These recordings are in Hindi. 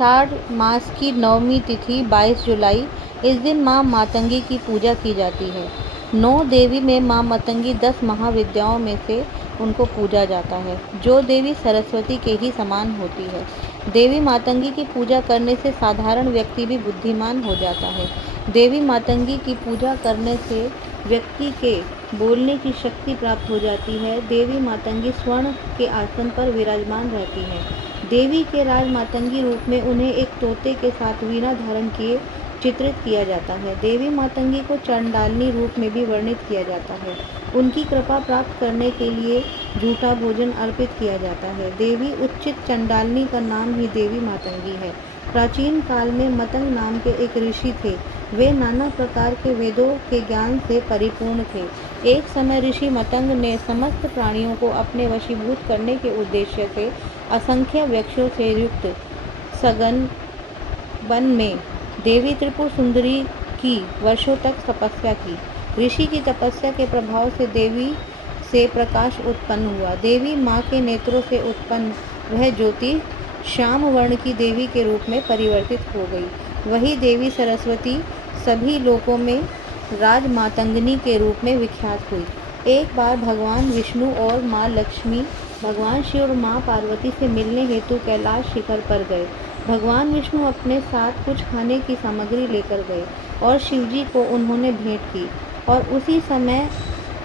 आषाढ़ मास की नवमी तिथि 22 जुलाई। इस दिन माँ मातंगी की पूजा की जाती है। 9 देवी में माँ मातंगी 10 महाविद्याओं में से उनको पूजा जाता है, जो देवी सरस्वती के ही समान होती है। देवी मातंगी की पूजा करने से साधारण व्यक्ति भी बुद्धिमान हो जाता है। देवी मातंगी की पूजा करने से व्यक्ति के बोलने की शक्ति प्राप्त हो जाती है। देवी मातंगी स्वर्ण के आसन पर विराजमान रहती हैं। देवी के राज मातंगी रूप में उन्हें एक तोते के साथ वीणा धारण किए चित्रित किया जाता है। देवी मातंगी को चंडालिनी रूप में भी वर्णित किया जाता है। उनकी कृपा प्राप्त करने के लिए झूठा भोजन अर्पित किया जाता है। देवी उच्चित चंडालिनी का नाम ही देवी मातंगी है। प्राचीन काल में मतंग नाम के एक ऋषि थे। वे नाना प्रकार के वेदों के ज्ञान से परिपूर्ण थे। एक समय ऋषि मतंग ने समस्त प्राणियों को अपने वशीभूत करने के उद्देश्य से असंख्य वृक्षों से युक्त सघन वन में देवी त्रिपुर सुंदरी की वर्षों तक तपस्या की। ऋषि की तपस्या के प्रभाव से देवी से प्रकाश उत्पन्न हुआ। देवी माँ के नेत्रों से उत्पन्न वह ज्योति श्याम वर्ण की देवी के रूप में परिवर्तित हो गई। वही देवी सरस्वती सभी लोकों में राजमातंगिनी के रूप में विख्यात हुई। एक बार भगवान विष्णु और माँ लक्ष्मी भगवान शिव और माँ पार्वती से मिलने हेतु कैलाश शिखर पर गए। भगवान विष्णु अपने साथ कुछ खाने की सामग्री लेकर गए और शिवजी को उन्होंने भेंट की, और उसी समय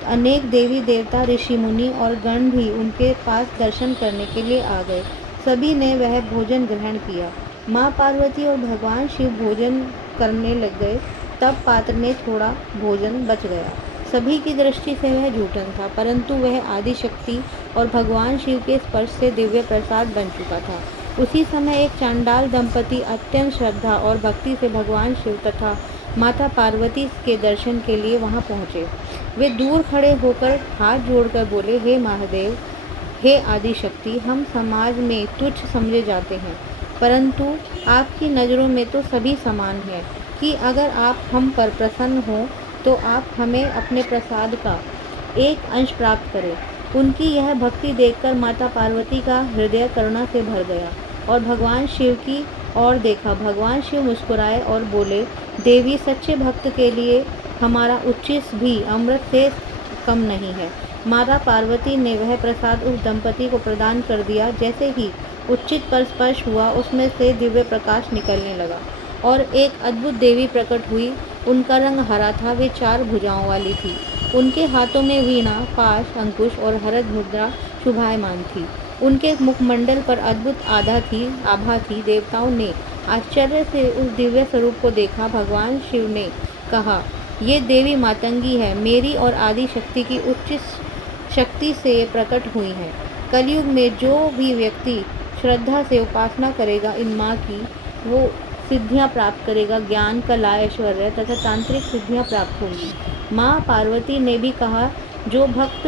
अनेक देवी देवता, ऋषि मुनि और गण भी उनके पास दर्शन करने के लिए आ गए। सभी ने वह भोजन ग्रहण किया। माँ पार्वती और भगवान शिव भोजन करने लग गए, तब पात्र में थोड़ा भोजन बच गया। सभी की दृष्टि से वह झूठन था, परंतु वह आदि शक्ति और भगवान शिव के स्पर्श से दिव्य प्रसाद बन चुका था। उसी समय एक चांडाल दंपति अत्यंत श्रद्धा और भक्ति से भगवान शिव तथा माता पार्वती के दर्शन के लिए वहां पहुंचे। वे दूर खड़े होकर हाथ जोड़कर बोले, हे महादेव, हे आदि शक्ति, हम समाज में तुच्छ समझे जाते हैं, परंतु आपकी नज़रों में तो सभी समान हैं कि अगर आप हम पर प्रसन्न हो तो आप हमें अपने प्रसाद का एक अंश प्राप्त करें। उनकी यह भक्ति देखकर माता पार्वती का हृदय करुणा से भर गया और भगवान शिव की ओर देखा। भगवान शिव मुस्कुराए और बोले, देवी, सच्चे भक्त के लिए हमारा उच्चिष्ट भी अमृत से कम नहीं है। माता पार्वती ने वह प्रसाद उस दंपति को प्रदान कर दिया। जैसे ही उच्चित पर स्पर्श हुआ, उसमें से दिव्य प्रकाश निकलने लगा और एक अद्भुत देवी प्रकट हुई। उनका रंग हरा था। वे 4 भुजाओं वाली थी। उनके हाथों में वीणा, पाश, अंकुश और हरद मुद्रा शोभायमान थी। उनके मुखमंडल पर अद्भुत आभा थी। देवताओं ने आश्चर्य से उस दिव्य स्वरूप को देखा। भगवान शिव ने कहा, ये देवी मातंगी है, मेरी और आदि शक्ति की उच्च शक्ति से प्रकट हुई है। कलयुग में जो भी व्यक्ति श्रद्धा से उपासना करेगा इन माँ की, वो सिद्धियां प्राप्त करेगा। ज्ञान, कला, ऐश्वर्य तथा तांत्रिक सिद्धियां प्राप्त होंगी। माँ पार्वती ने भी कहा, जो भक्त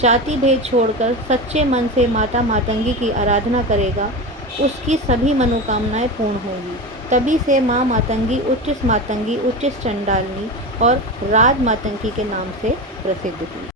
जाति भेद छोड़कर सच्चे मन से माता मातंगी की आराधना करेगा, उसकी सभी मनोकामनाएं पूर्ण होंगी। तभी से माँ मातंगी, उच्चिष्ट चंडालिनी और राज मातंगी के नाम से प्रसिद्ध हुई।